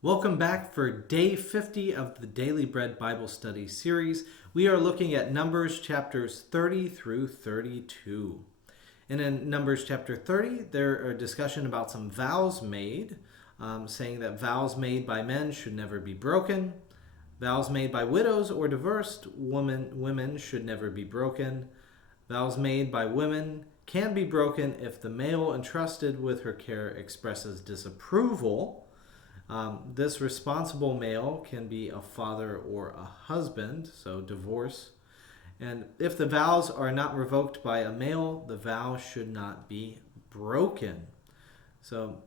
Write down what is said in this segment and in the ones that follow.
Welcome back for day 50 of the Daily Bread Bible Study series. We are looking at Numbers chapters 30 through 32. And in Numbers chapter 30, there are discussion about some vows made, saying that vows made by men should never be broken. Vows made by widows or divorced women should never be broken. Vows made by women can be broken if the male entrusted with her care expresses disapproval. This responsible male can be a father or a husband, so divorce. And if the vows are not revoked by a male, the vow should not be broken. So,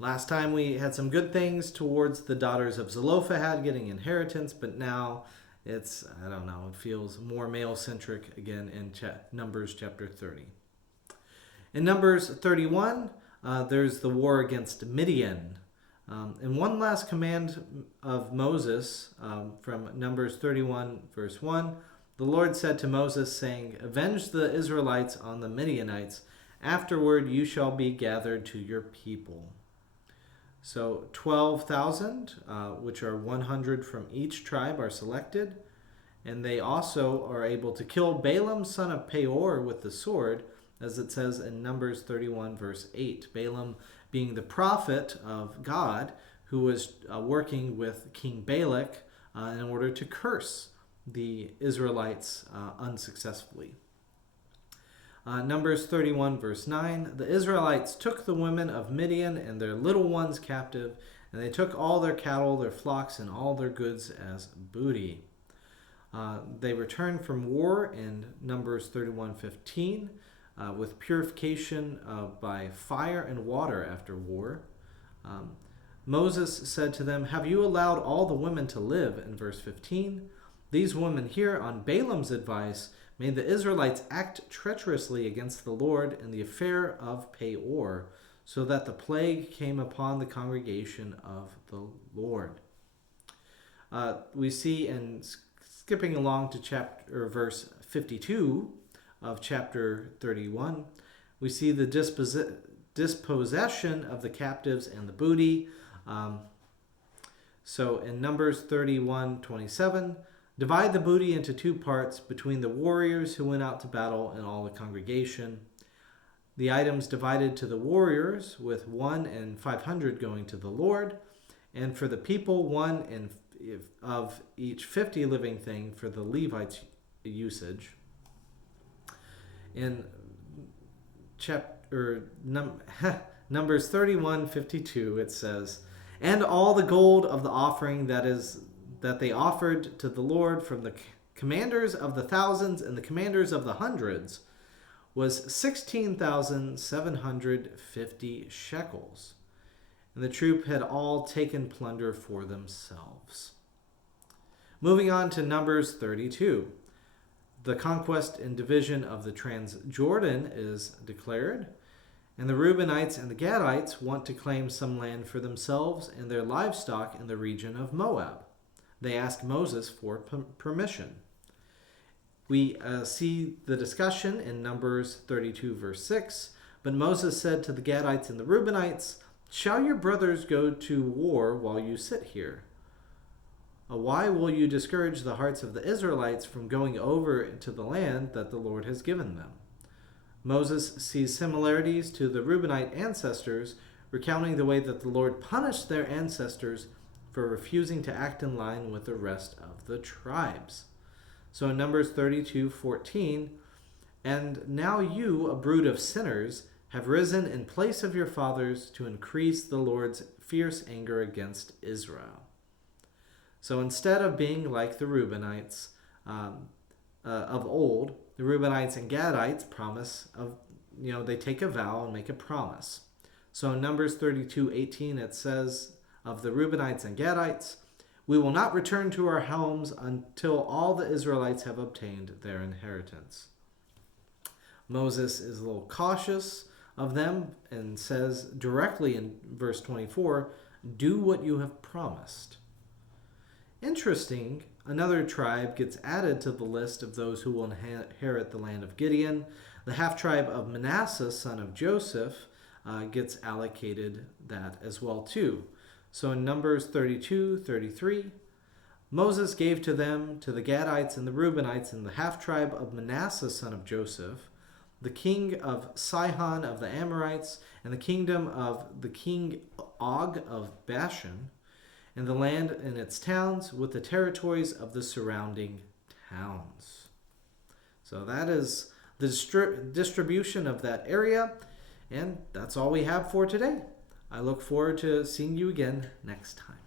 last time we had some good things towards the daughters of Zelophehad getting inheritance, but now it feels more male centric again in Numbers chapter 30. In Numbers 31, there's the war against Midian. And one last command of Moses from Numbers 31, verse 1, the Lord said to Moses, saying, "Avenge the Israelites on the Midianites. Afterward you shall be gathered to your people." So 12,000, which are 100 from each tribe, are selected. And they also are able to kill Balaam, son of Peor, with the sword, as it says in Numbers 31, verse 8. Balaam being the prophet of God who was working with King Balak in order to curse the Israelites unsuccessfully. Numbers 31, verse 9. The Israelites took the women of Midian and their little ones captive, and they took all their cattle, their flocks, and all their goods as booty. They returned from war in Numbers 31:15 with purification by fire and water after war. Moses said to them, "Have you allowed all the women to live?" in verse 15. These women here, on Balaam's advice, made the Israelites act treacherously against the Lord in the affair of Peor, so that the plague came upon the congregation of the Lord. We see in skipping along to verse 52 of chapter 31, we see the dispossession of the captives and the booty. So in Numbers 31:27, divide the booty into two parts between the warriors who went out to battle and all the congregation. The items divided to the warriors, with 1 and 500 going to the Lord, and for the people 1 and of each 50 living thing for the Levites' usage. In Numbers 31:52, it says, "And all the gold of the offering that they offered to the Lord from the commanders of the thousands and the commanders of the hundreds was 16,750 shekels. And the troop had all taken plunder for themselves." Moving on to Numbers 32. The conquest and division of the Transjordan is declared, and the Reubenites and the Gadites want to claim some land for themselves and their livestock in the region of Moab. They ask Moses for permission. We see the discussion in Numbers 32, verse 6. But Moses said to the Gadites and the Reubenites, "Shall your brothers go to war while you sit here? Why will you discourage the hearts of the Israelites from going over to the land that the Lord has given them?" Moses sees similarities to the Reubenite ancestors, recounting the way that the Lord punished their ancestors for refusing to act in line with the rest of the tribes. So in Numbers 32:14, "And now you, a brood of sinners, have risen in place of your fathers to increase the Lord's fierce anger against Israel." So instead of being like the Reubenites of old, the Reubenites and Gadites they take a vow and make a promise. So in Numbers 32:18, it says of the Reubenites and Gadites, "We will not return to our homes until all the Israelites have obtained their inheritance." Moses is a little cautious of them and says directly in verse 24, "Do what you have promised." Interesting, another tribe gets added to the list of those who will inherit the land of Gideon. The half-tribe of Manasseh, son of Joseph, gets allocated that as well too. So in Numbers 32:33, Moses gave to them, to the Gadites and the Reubenites and the half-tribe of Manasseh son of Joseph, the king of Sihon of the Amorites, and the kingdom of the king Og of Bashan, and the land and its towns, with the territories of the surrounding towns. So that is the distribution of that area, and that's all we have for today. I look forward to seeing you again next time.